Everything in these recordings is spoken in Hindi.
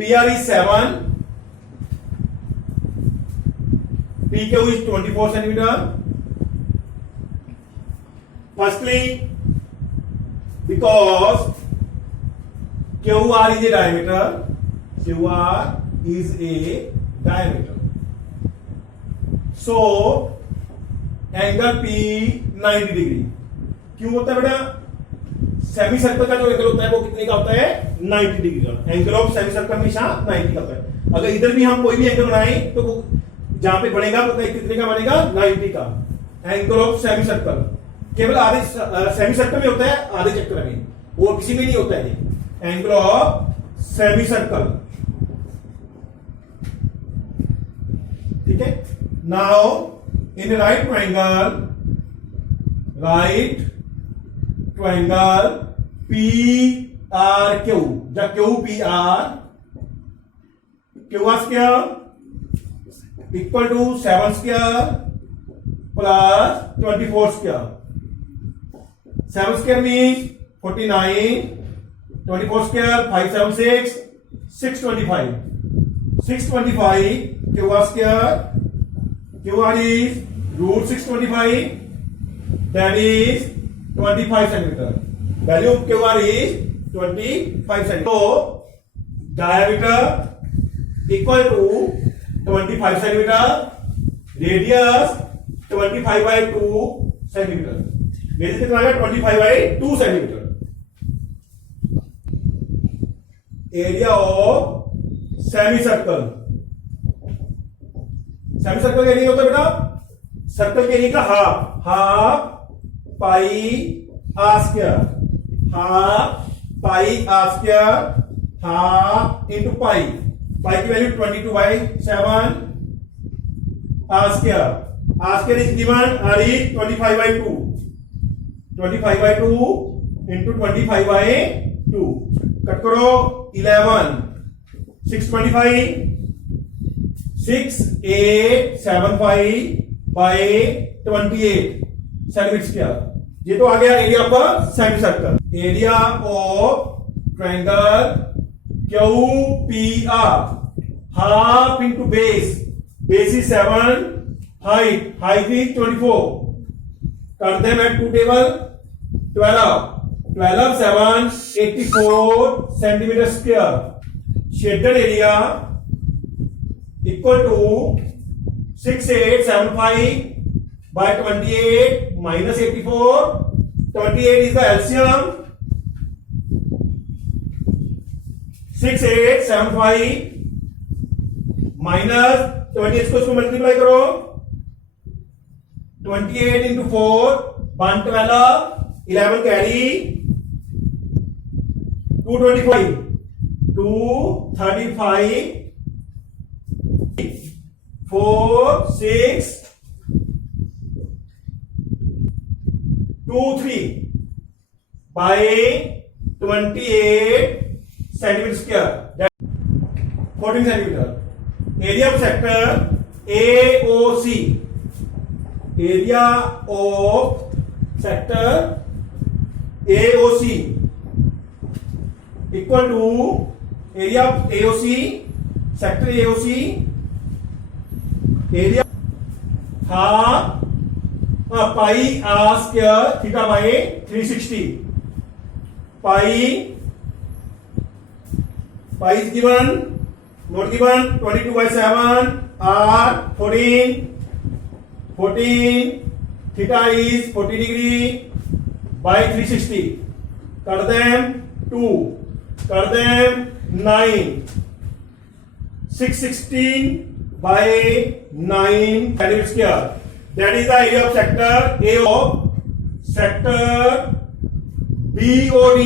PR is 7, PQ is 24 centimeter. Firstly, because QR is a diameter, QR is a diameter. So angle P 90 degree क्यों होता है बेटा? सेमी सर्कल का जो एंगल होता है वो कितने का होता है? 90 डिग्री का। एंगल ऑफ सेमी सर्कल हमेशा 90 का होता है। अगर इधर भी हम कोई भी एंगल बनाएं तो जहां पे बनेगा तो कितने का बनेगा? 90 का। एंगल ऑफ सेमी सर्कल केवल आधे सेमी सर्कल में होता है, आधे चक्कर में, वो किसी में नहीं होता है। एंगल ऑफ सेमी सर्कल, ठीक है। Now in right triangle P R Q, जब Q P R square equal to 7 square plus 24 square. 7 square means 49, 24 square 576, 625। 625 QR square, QR is root 625, that is 25 centimeter. Value of QR is 25 centimeter. So diameter equal to 25 centimeter, radius 25 by 2 centimeter. Radius कितना है? 25 by 2 centimeter. Area of semicircle, semicircle का एरिया होता है बेटा सर्कल के एरिया का half pi r square, half into pi की value 22/7 r square is given, r is 25/2, 25/2 into 25/2 cut करो 11, 625, 6875 by 28 सेंटीमीटर स्क्वायर। ये तो आ गया area of semi circle. Area of triangle QPR, half into base is 7, height is 24। कर दे मैं 2 table 12 7 84 centimetre square. Shaded area equal to 6875 by 28 minus 84. 28 is the LCM. 6875 minus 28 को इसको मल्टीप्लाई करो, 28 into 4 112, 11 carry 225, 235, 4 6 2 3 by 28 centimetre square, 14 centimetre. Area of sector AOC, area of sector AOC equal to area of AOC, sector AOC area half pi r square theta by 360। Pi is given, not given, 22/7, R 14, theta is 40 degree by 360. कर देम 2, कर them 9, 616 by 9 centimeter square. That is the area of sector A of sector BOD.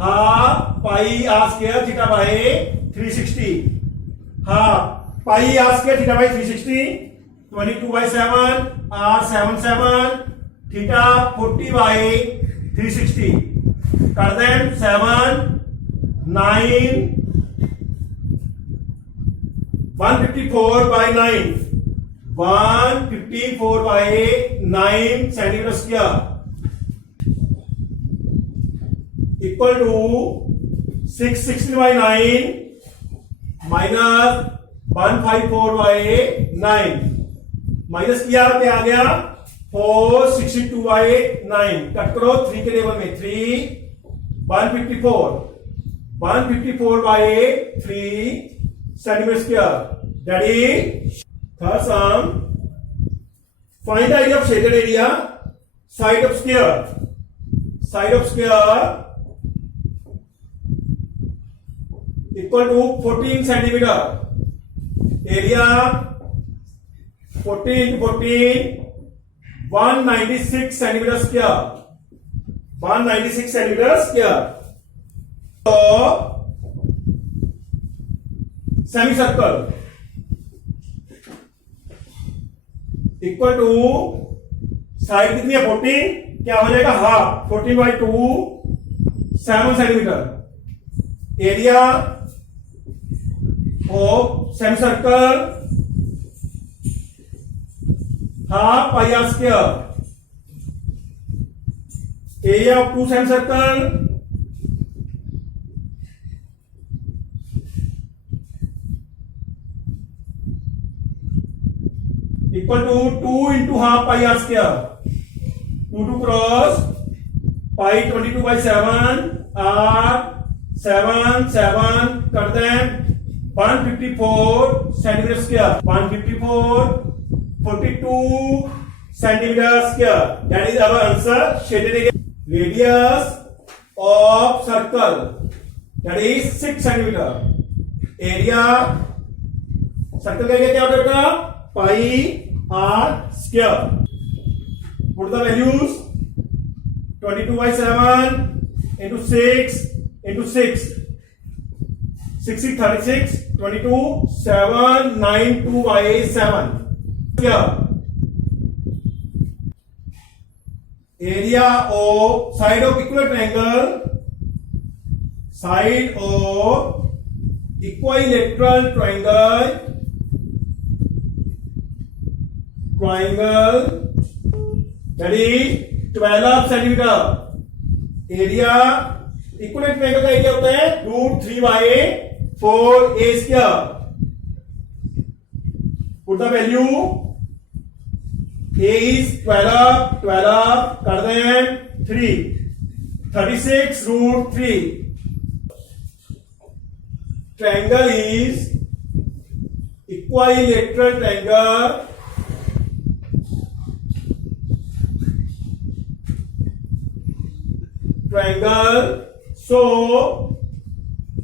Half pi r square theta by 360, half pi r square theta by 360, 22/7 R 77, theta 40 by 360। कर दें 7 9 154/9, 154/9 centimetre square equal to 616 by 9 minus 154 by 9 minus किया क्या आ गया 462 by 9 कट करो 3 के टेबल में 3 154 by 3 centimetre square that is third sum find the area of shaded area side of square equal to 14 centimeter area 14 into 14 196 centimeter square 196 centimeter square तो semi circle equal to side कितनी है 14 क्या हो जाएगा हाफ 14 by 2 7 centimetre area of semicircle half pi r square area of two semicircle equal to 2 into half pi r square 2 cross pi 22 by 7 r 7 कर दें 154 centimetre square 42 centimetre square that is our answer shaded area radius of circle that is 6 centimetre area circle का एरिया क्या होता है बेटा pi r square put the values 22 by 7 into 6 into 6 6 is 36 22 792 by 7 क्या area of side of equal triangle side of equilateral triangle that is 12 centimetre area equilateral triangle का एरिया होता है √3 by 4a square put the value a is 12 कर दें 3 36 √3 triangle is equilateral triangle so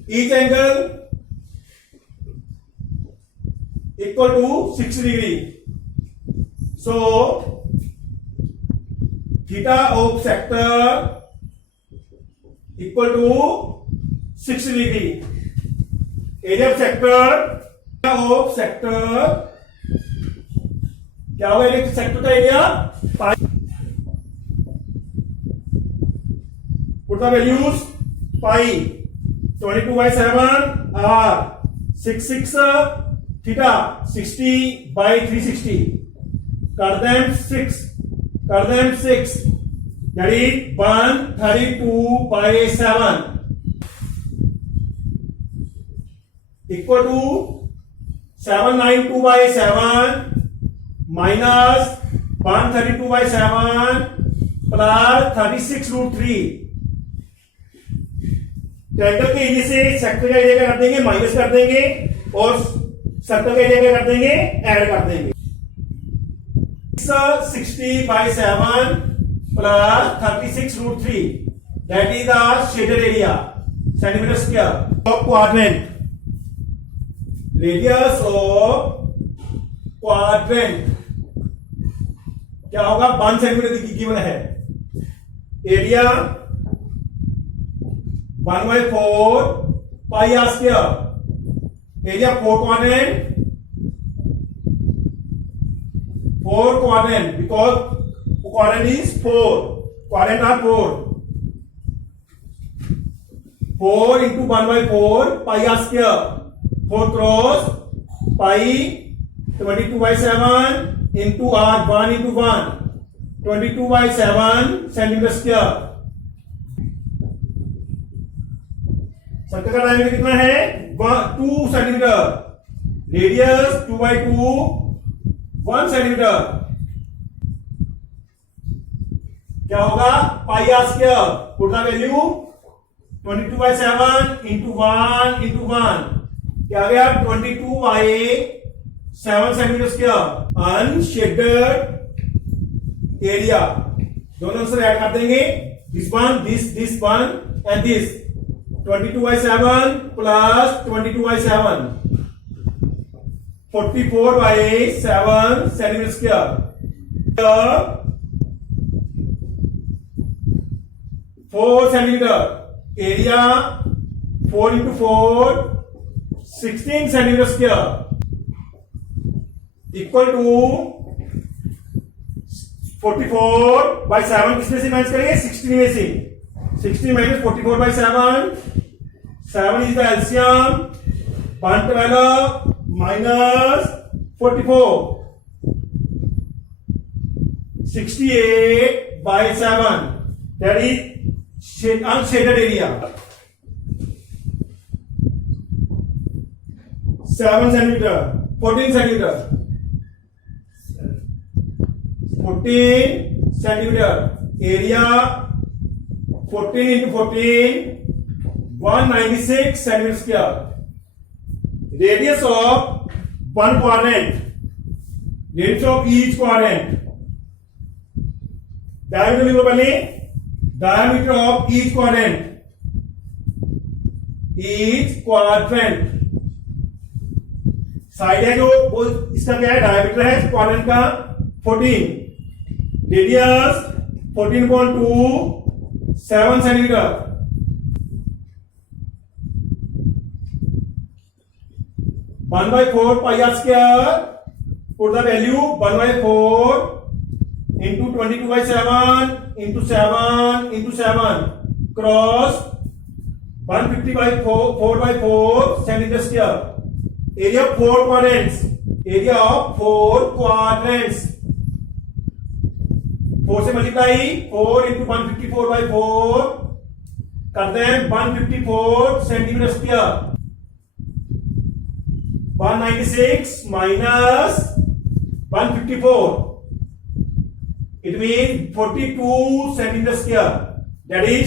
each angle equal to 60 degree so theta of sector equal to 60 degree area of sector क्या होगा सेक्टर का area put the values pi 22 by 7 r 6 theta 60 by 360 कर दें 6 that is 132 by 7 equal to 792 by 7 minus 132 by 7 plus 36 √3 triangle के एरिया से सेक्टर का एरिया कर देंगे माइनस कर देंगे और सर्कल का एरिया कर देंगे ऐड कर देंगे 60 by 7 plus 36 √3 that is the shaded area centimeter square of quadrant radius of quadrant क्या होगा 1 सेंटीमीटर गिवन है area 1 by 4 pi r square area 4 quadrant because quadrant is 4 quadrant are 4 into 1 by 4 pi r square 4 cross pi 22 by 7 into r 1 into 1 22 by 7 centimeter square circle का डायमीटर कितना है 2 सेंटीमीटर, रेडियस 2/2 1 सेंटीमीटर, क्या होगा pi r square, put the value 22/7 into 1 into 1, क्या आ गया 22/7 सेंटीमीटर स्क्वायर। अनशेडेड एरिया दोनों आंसर ऐड कर देंगे, this one and this 22/7 plus 22/7 44/7 centimetre square. 4 centimetre area 4 into 4 16 centimetre square equal to 44/7 किसमें से माइनस करेंगे 16 में से, 16 minus 44/7, 7 is the LCM, 112 minus 44 68/7, that is unshaded area 7 centimeter 14 centimeter 14 centimeter area 14 into 14 196 centimeter square, radius of one quadrant, radius of each quadrant, diameter लिखो पहले, diameter of each quadrant side है जो वो इसका क्या है डायमीटर है क्वाड्रेंट का 14, radius 14.2 7 centimetre, one by 4 pi r square, put the value 1/4 into 22/7 into 7 into 7 cross 150/4 centimetre square, area 4 quadrants, area of 4 क्वाड्रेंट्स, 4 से मल्टीप्लाई 4 इंटू 154/4 करते हैं 154 centimetre square, 196 minus 154, it means 42 centimeter square, that is